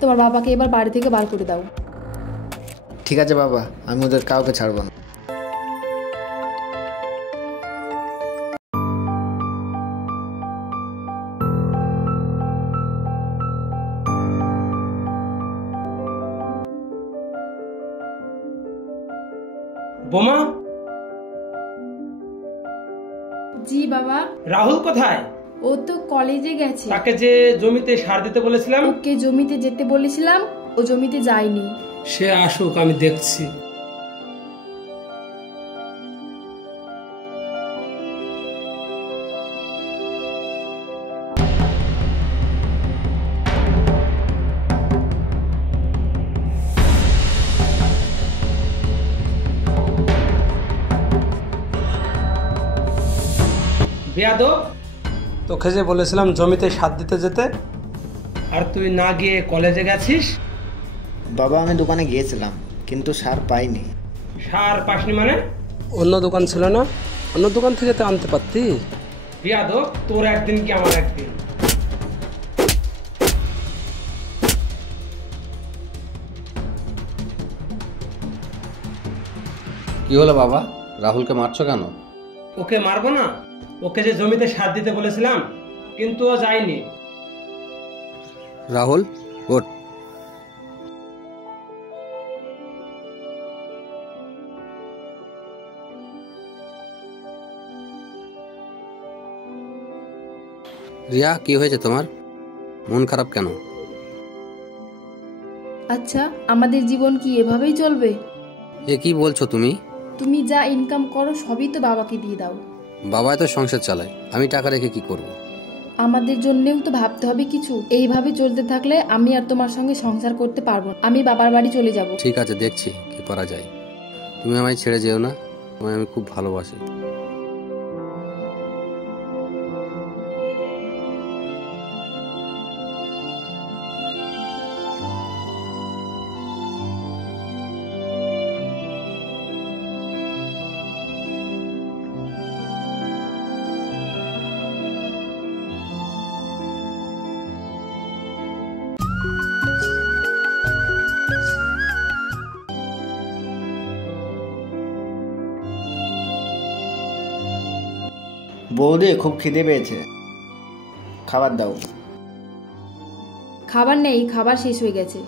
তোমার বাবাকে এবার বাড়ি থেকে বার করে দাও। ঠিক আছে বাবা, আমি ওদের কাউকে ছাড়বো না। বোমা, জি বাবা। রাহুল কোথায়? ও তো কলেজে গেছে। তাকে যে জমিতে সার দিতে বলেছিলাম, ওকে জমিতে যেতে বলেছিলাম, ও জমিতে যায়নি। সে আসুক, আমি দেখছি। বেয়াদব, তোকে যে বলেছিলাম জমিতে সার দিতে যেতে, আর তুই না গিয়ে কলেজে গেছিস। বাবা আমি দোকানে গিয়েছিলাম, কিন্তু সার পাইনি। সার পাসনি মানে? অন্য দোকান ছিল না? অন্য দোকান থেকে তো আনতে পারতি। বেয়াদব, তোর একদিন কি আমার একদিন। কি হলো বাবা, রাহুলকে মারছো কেন? ওকে মারবো না? ওকে যে জমিতে সার দিতে বলেছিলাম, কিন্তু ও যায়নি। রাহুল ওঠ। রিয়া, কি হয়েছে তোমার? মন খারাপ কেন? আচ্ছা, আমাদের জীবন কি এভাবেই চলবে? এ কি বলছো তুমি? তুমি যা ইনকাম করো সবই তো বাবাকে দিয়ে দাও। বাবাই তো সংসার চালায়, আমি টাকা রেখে কি করব? আমাদের জন্যেও তো ভাবতে হবে কিছু। এইভাবে চলতে থাকলে আমি আর তোমার সঙ্গে সংসার করতে পারবো না। আমি বাবার বাড়ি চলে যাব। ঠিক আছে, দেখছি কি করা যায়। তুমি আমায় ছেড়ে যেও না, তোমায় আমি খুব ভালোবাসি। বৌদি খুব খিদে পেয়েছে, খাবার দাও। খাবার নেই, খাবার শেষ হয়ে গেছে।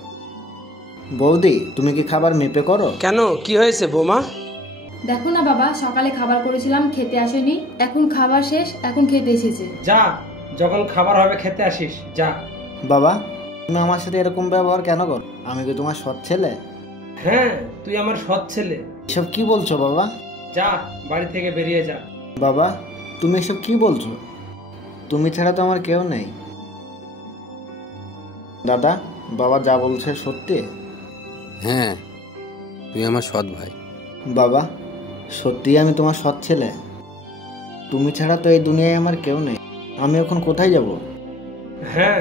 বৌদি তুমি কি খাবার মেপে করো? কেন, কি হয়েছে বোমা? দেখো না বাবা, সকালে খাবার করেছিলাম, খেতে আসেনি। এখন খাবার শেষ, এখন খেতে এসেছে। যা, যখন খাবার হবে খেতে আসিস, যা। বাবা তুমি আমার সাথে এরকম ব্যবহার কেন করো? আমি কি তোমার সৎ ছেলে? হ্যাঁ, তুই আমার সৎ ছেলে। এসব কি বলছো বাবা? যা, বাড়ি থেকে বেরিয়ে যা। বাবা তুমি এসব কি বলছো? তুমি ছাড়া তো আমার কেউ নেই। দাদা, বাবা যা বলছে সত্যি? হ্যাঁ, তুই আমার সৎ ভাই। বাবা সত্যিই আমি তোমার সৎ ছেলে? তুমি ছাড়া তো এই দুনিয়ায় আমার কেউ নেই। আমি এখন কোথায় যাব? হ্যাঁ,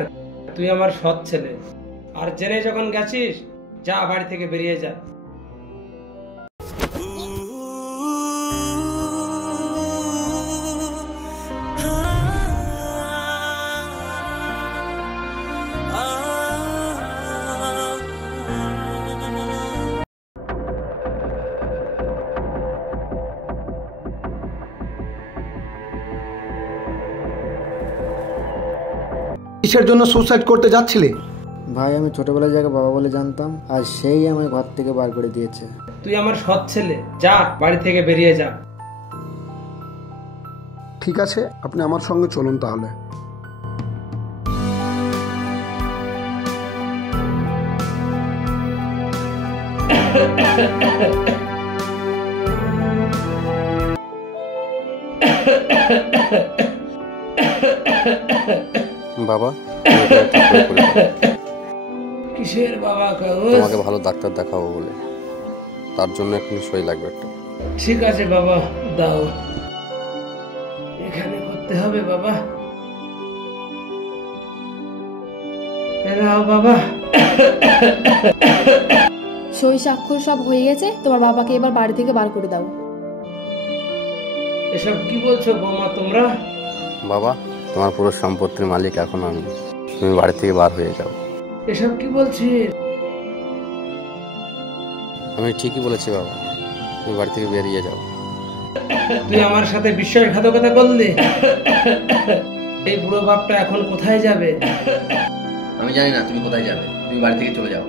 তুই আমার সৎ ছেলে। আর জেনে যখন গেছিস, যা, বাড়ি থেকে বেরিয়ে যা। কিসের জন্য সুসাইড করতে যাচ্ছিলে? ভাই আমি ছোটবেলায় যাকে বাবা বলে জানতাম, আর সেই আমায় ঘর থেকে বার করে দিয়েছে। তুই আমার সৎ ছেলে, যা, বাড়ি থেকে বেরিয়ে যা। ঠিক আছে, আপনি আমার সঙ্গে চলুন তাহলে। বাবা, কিসের বাবা? তোমাকে ভালো ডাক্তার দেখাবো বলে, তার জন্য এখনই সই লাগবে একটা। ঠিক আছে বাবা, দাও। এখানে করতে হবে বাবা। এলাও বাবা। সই স্বাক্ষর সব হয়ে গেছে, তোমার বাবাকে এবার বাড়ি থেকে বার করে দাও। এসব কি বলছো বৌমা তোমরা? বাবা, তোমার পুরো সম্পত্তির মালিক এখন আমি। তুমি বাড়ি থেকে বার হয়ে যাও। এসব কি বলছিস? আমি ঠিকই বলেছি বাবা, তুমি বাড়ি থেকে বেরিয়ে যাও। তুই আমার সাথে বিশ্বাসঘাতকতা করলি। এই বুড়ো বাপটা এখন কোথায় যাবে? আমি জানি না তুমি কোথায় যাবে, তুমি বাড়ি থেকে চলে যাও।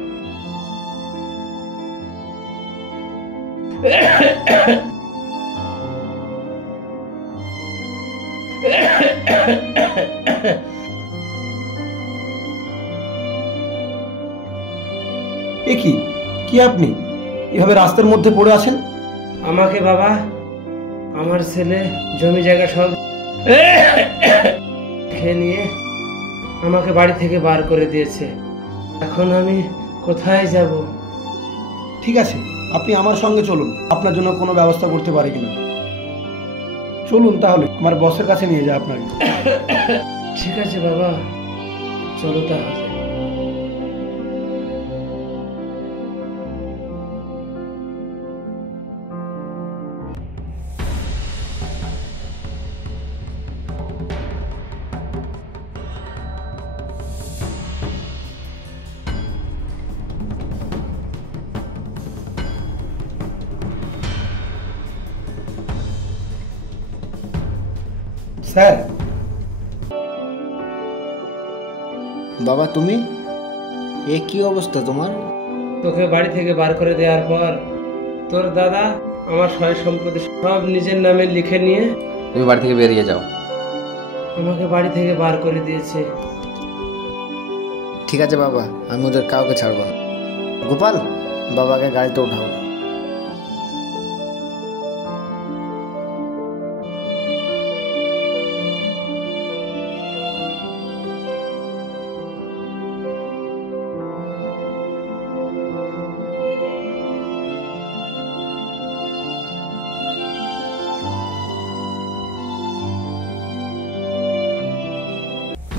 এ কি কি আপনি এভাবে রাস্তার মধ্যে পড়ে আছেন? আমাকে বাবা, আমার ছেলে জমি জায়গা সব খেয়ে নিয়ে আমাকে বাড়ি থেকে বার করে দিয়েছে। এখন আমি কোথায় যাব? ঠিক আছে, আপনি আমার সঙ্গে চলুন, আপনার জন্য কোনো ব্যবস্থা করতে পারি কিনা। চলুন তাহলে, আমার বসের কাছে নিয়ে যায় আপনাকে। ঠিক আছে বাবা, চলো তাহলে। স্যার। বাবা তুমি, এ কি অবস্থা তোমার? তোকে বাড়ি থেকে বার করে দেওয়ার পর তোর দাদা আমার সয় সম্পত্তি সব নিজের নামে লিখে নিয়ে তুমি বাড়ি থেকে বেরিয়ে যাও। আমাকে বাড়ি থেকে বার করে দিয়েছে। ঠিক আছে বাবা, আমি ওদের কাউকে ছাড়বো না। গোপাল, বাবাকে গাড়িতে উঠাও।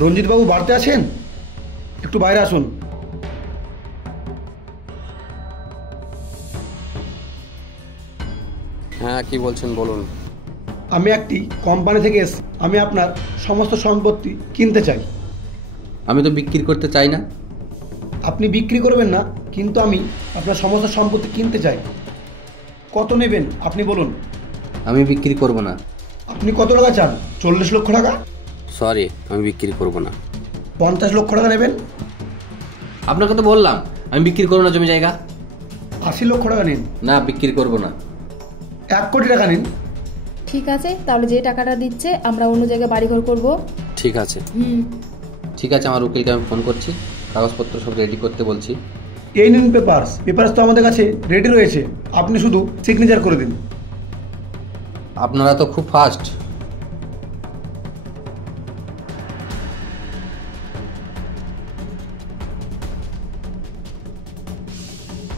রঞ্জিত বাবু বাড়িতে আছেন? একটু বাইরে আসুন। হ্যাঁ, কি বলছেন বলুন। আমি একটি কোম্পানি থেকে এসেছি, আমি আপনার সমস্ত সম্পত্তি কিনতে চাই। আমি তো বিক্রি করতে চাই না। আপনি বিক্রি করবেন না, কিন্তু আমি আপনার সমস্ত সম্পত্তি কিনতে চাই। কত নেবেন আপনি বলুন। আমি বিক্রি করব না। আপনি কত টাকা চান? 40 লক্ষ টাকা? সরি, আমি বিক্রি করব না। 50 লক্ষ টাকা নেবেন? আপনাকে তো বললাম আমি বিক্রি করব না জমি জায়গা। 80 লক্ষ টাকা নিন। না, বিক্রি করব না। 1 কোটি টাকা নিন। ঠিক আছে, তাহলে যে টাকাটা দিচ্ছে আমরা অন্য জায়গায় বাড়িঘর করব। ঠিক আছে। ঠিক আছে, আমার উকিলকে আমি ফোন করছি, কাগজপত্র সব রেডি করতে বলছি। এই নিন পেপারস তো আমাদের কাছে রেডি রয়েছে, আপনি শুধু সিগনেচার করে দিন। আপনারা তো খুব ফাস্ট।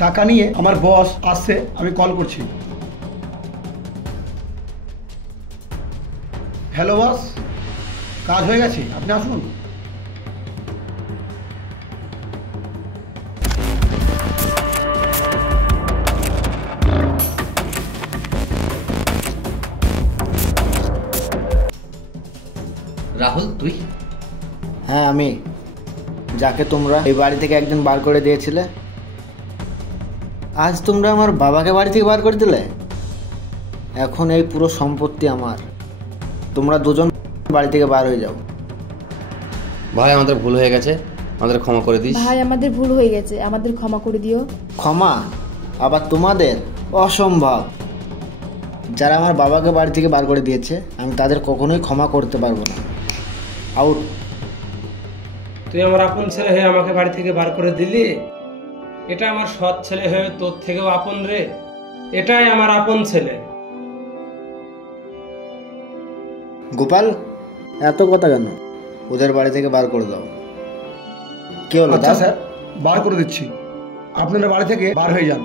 টাকা নিয়ে আমার বস আসছে, আমি কল করছি। হ্যালো বস, কাজ হয়ে গেছে, আপনি আসুন। রাহুল, তুই? হ্যাঁ আমি, যাকে তোমরা এই বাড়ি থেকে একদিন বার করে দিয়েছিলে। আজ তোমরা আমার বাবাকে বাড়ি থেকে বার করে দিলে। এখন এই পুরো সম্পত্তি আমার। তোমরা দুজন বাড়ি থেকে বার হয়ে যাও। ভাই, আমাদের ভুল হয়ে গেছে, আমাদের ক্ষমা করে দিস। ভাই আমাদের ভুল হয়ে গেছে, আমাদের ক্ষমা করে দিও। ক্ষমা? আবার তোমাদের? অসম্ভব। যারা আমার বাবাকে বাড়ি থেকে বার করে দিয়েছে আমি তাদের কখনোই ক্ষমা করতে পারবো না। আউট। তুই আমার আপন ছেলে হয়ে আমাকে বাড়ি থেকে বার করে দিলি। এটা আমার সৎ ছেলে হয়ে তোর থেকেও আপন রে। এটাই আমার আপন ছেলে। গোপাল, এত কথা কেন? ওদের বাড়ি থেকে বার করে দাও। কি হলো? আচ্ছা স্যার, বার করে দিচ্ছি, আপনারা বাড়ি থেকে বার হয়ে যান।